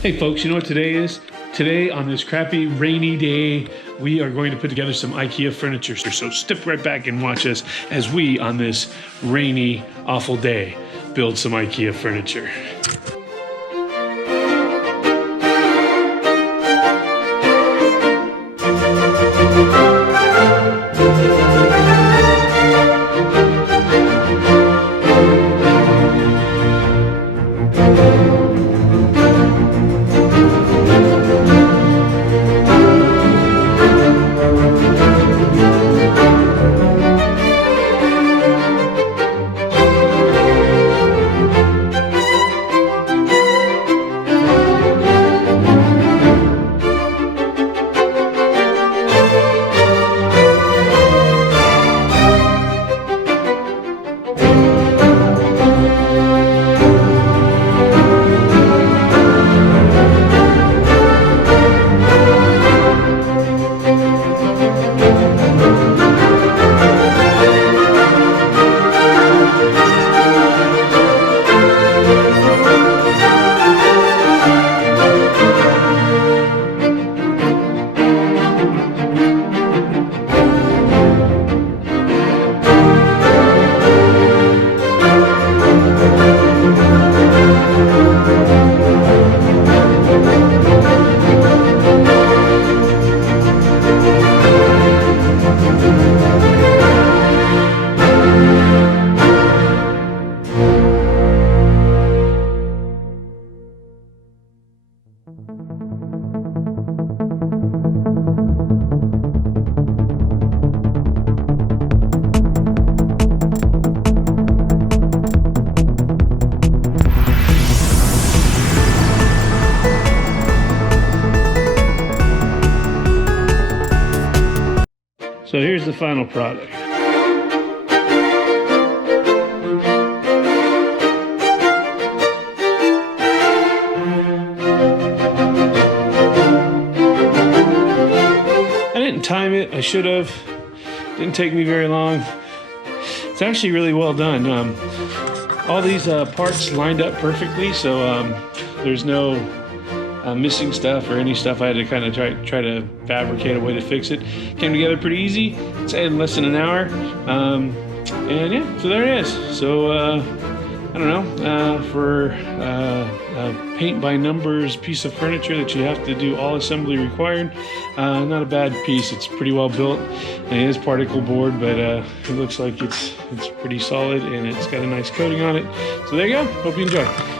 Hey folks, you know what today is? Today, on this crappy rainy day, we are going to put together some IKEA furniture. So step right back and watch us as we, on this rainy, awful day, build some IKEA furniture. So here's the final product. I didn't time it, I should have. Didn't take me very long. It's actually really well done. All these parts lined up perfectly, so there's no missing stuff or any stuff I had to kind of try to fabricate a way to fix it. Came together pretty easy. It's in less than an hour. And yeah, so there it is. So I don't know, for a paint by numbers piece of furniture that you have to do all assembly required, not a bad piece. It's pretty well built. And it is particle board, but it looks like it's pretty solid and it's got a nice coating on it. So there you go. Hope you enjoy.